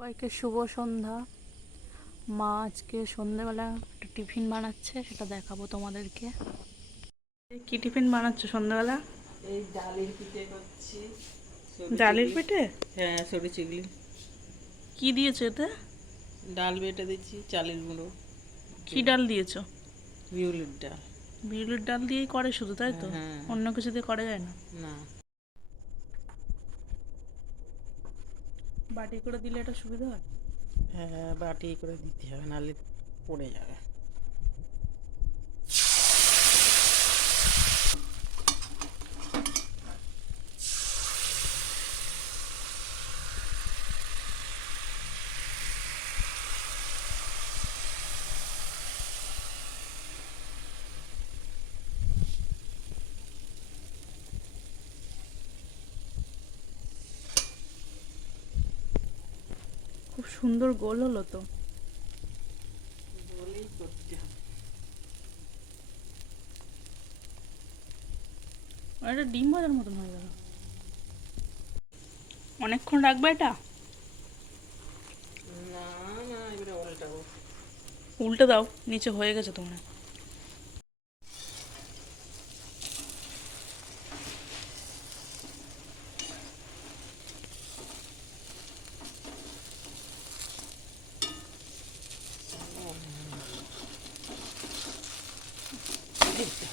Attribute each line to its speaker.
Speaker 1: সবাইকে শুভ সন্ধ্যা। মা আজকে সন্ধ্যেবেলা একটা টিফিন বানাচ্ছে সেটা দেখাবো তোমাদেরকে। কি টিফিন বানাচ্ছ সন্ধ্যেবেলা
Speaker 2: এই ডালের পিঠে করছি। সরু
Speaker 1: ডালের
Speaker 2: চিংড়ি।
Speaker 1: পিঠে?
Speaker 2: হ্যাঁ সরু চিগলি
Speaker 1: কি দিয়েছ এতে?
Speaker 2: ডাল বেটে দিচ্ছি চালের গুঁড়ো।
Speaker 1: কি ডাল দিয়েছ?
Speaker 2: বিউলির ডাল।
Speaker 1: বিউলির ডাল দিয়েই করে শুধু তাই তো?
Speaker 2: হ্যাঁ।
Speaker 1: অন্য কিছু দিয়ে করা যায় না?
Speaker 2: না।
Speaker 1: বাটি করে দিলে এটা সুবিধা হয়?
Speaker 2: হ্যাঁ বাটি করে দিতে হবে নাহলে পড়ে যাবে।
Speaker 1: খুব সুন্দর গোল হলো তো। এটা ডিম ভাজার মতন হয়ে গেল। অনেকক্ষণ রাখবে এটা? উল্টে দাও নিচে হয়ে গেছে তোমার। Thank you.